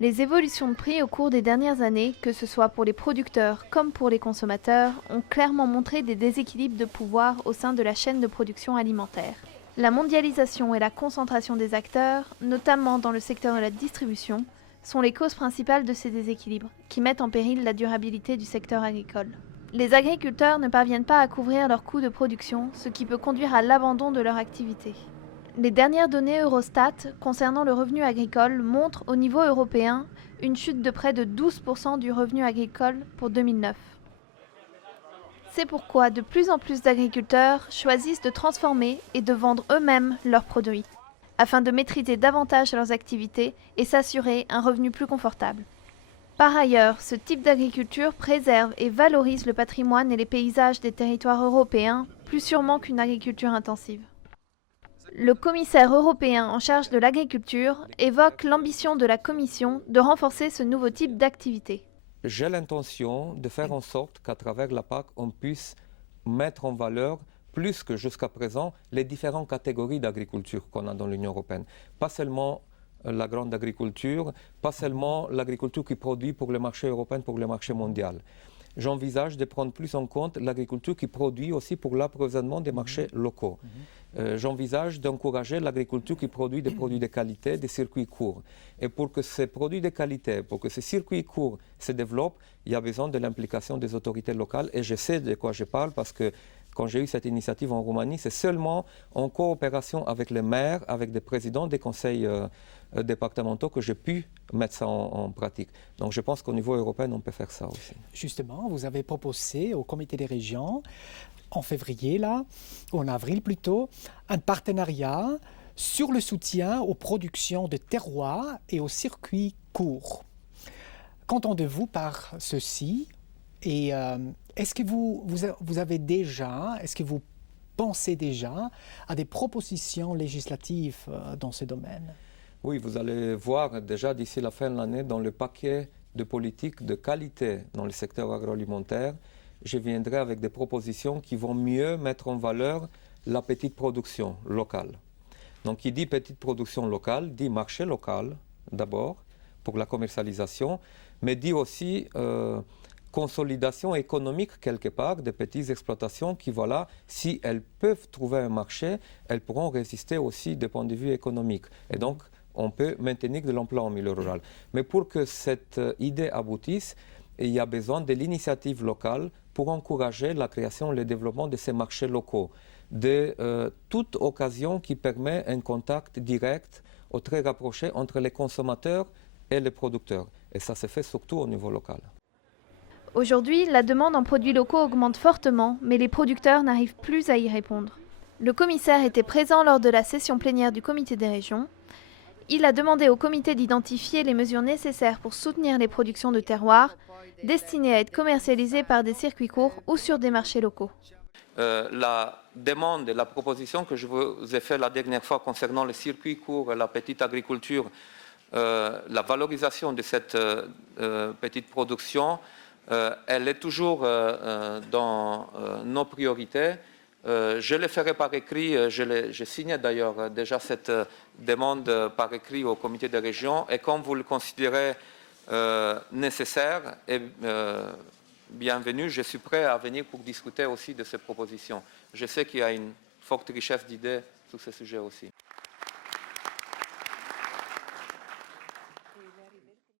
Les évolutions de prix au cours des dernières années, que ce soit pour les producteurs comme pour les consommateurs, ont clairement montré des déséquilibres de pouvoir au sein de la chaîne de production alimentaire. La mondialisation et la concentration des acteurs, notamment dans le secteur de la distribution, sont les causes principales de ces déséquilibres, qui mettent en péril la durabilité du secteur agricole. Les agriculteurs ne parviennent pas à couvrir leurs coûts de production, ce qui peut conduire à l'abandon de leur activité. Les dernières données Eurostat concernant le revenu agricole montrent au niveau européen une chute de près de 12% du revenu agricole pour 2009. C'est pourquoi de plus en plus d'agriculteurs choisissent de transformer et de vendre eux-mêmes leurs produits, afin de maîtriser davantage leurs activités et s'assurer un revenu plus confortable. Par ailleurs, ce type d'agriculture préserve et valorise le patrimoine et les paysages des territoires européens plus sûrement qu'une agriculture intensive. Le commissaire européen en charge de l'agriculture évoque l'ambition de la Commission de renforcer ce nouveau type d'activité. J'ai l'intention de faire en sorte qu'à travers la PAC, on puisse mettre en valeur, plus que jusqu'à présent, les différentes catégories d'agriculture qu'on a dans l'Union européenne. Pas seulement la grande agriculture, pas seulement l'agriculture qui produit pour le marché européen, pour le marché mondial. J'envisage de prendre plus en compte l'agriculture qui produit aussi pour l'approvisionnement des marchés locaux. J'envisage d'encourager l'agriculture qui produit des produits de qualité, des circuits courts. Et pour que ces produits de qualité, pour que ces circuits courts se développent, il y a besoin de l'implication des autorités locales. Et je sais de quoi je parle parce que quand j'ai eu cette initiative en Roumanie, c'est seulement en coopération avec les maires, avec des présidents des conseils départementaux que j'ai pu mettre ça en pratique. Donc je pense qu'au niveau européen, on peut faire ça aussi. Justement, vous avez proposé au comité des régions, en février, là, ou en avril plutôt, un partenariat sur le soutien aux productions de terroirs et aux circuits courts. Qu'entendez-vous par ceci? Et est-ce que vous avez déjà, est-ce que vous pensez déjà à des propositions législatives dans ce domaine? Oui, vous allez voir déjà d'ici la fin de l'année dans le paquet de politiques de qualité dans le secteur agroalimentaire, je viendrai avec des propositions qui vont mieux mettre en valeur la petite production locale. Donc, qui dit petite production locale, dit marché local d'abord pour la commercialisation, mais dit aussi consolidation économique quelque part des petites exploitations qui, voilà, si elles peuvent trouver un marché, elles pourront résister aussi du point de vue économique. Et donc, on peut maintenir de l'emploi en milieu rural. Mais pour que cette idée aboutisse, il y a besoin de l'initiative locale pour encourager la création et le développement de ces marchés locaux, de toute occasion qui permet un contact direct ou très rapproché entre les consommateurs et les producteurs. Et ça se fait surtout au niveau local. Aujourd'hui, la demande en produits locaux augmente fortement, mais les producteurs n'arrivent plus à y répondre. Le commissaire était présent lors de la session plénière du comité des régions. Il a demandé au comité d'identifier les mesures nécessaires pour soutenir les productions de terroirs destinées à être commercialisées par des circuits courts ou sur des marchés locaux. La demande et la proposition que je vous ai faite la dernière fois concernant les circuits courts et la petite agriculture, la valorisation de cette petite production, elle est toujours dans nos priorités. Je le ferai par écrit, j'ai signé d'ailleurs déjà cette demande par écrit au comité des régions et quand vous le considérez nécessaire et bienvenue, je suis prêt à venir pour discuter aussi de ces propositions. Je sais qu'il y a une forte richesse d'idées sur ce sujet aussi.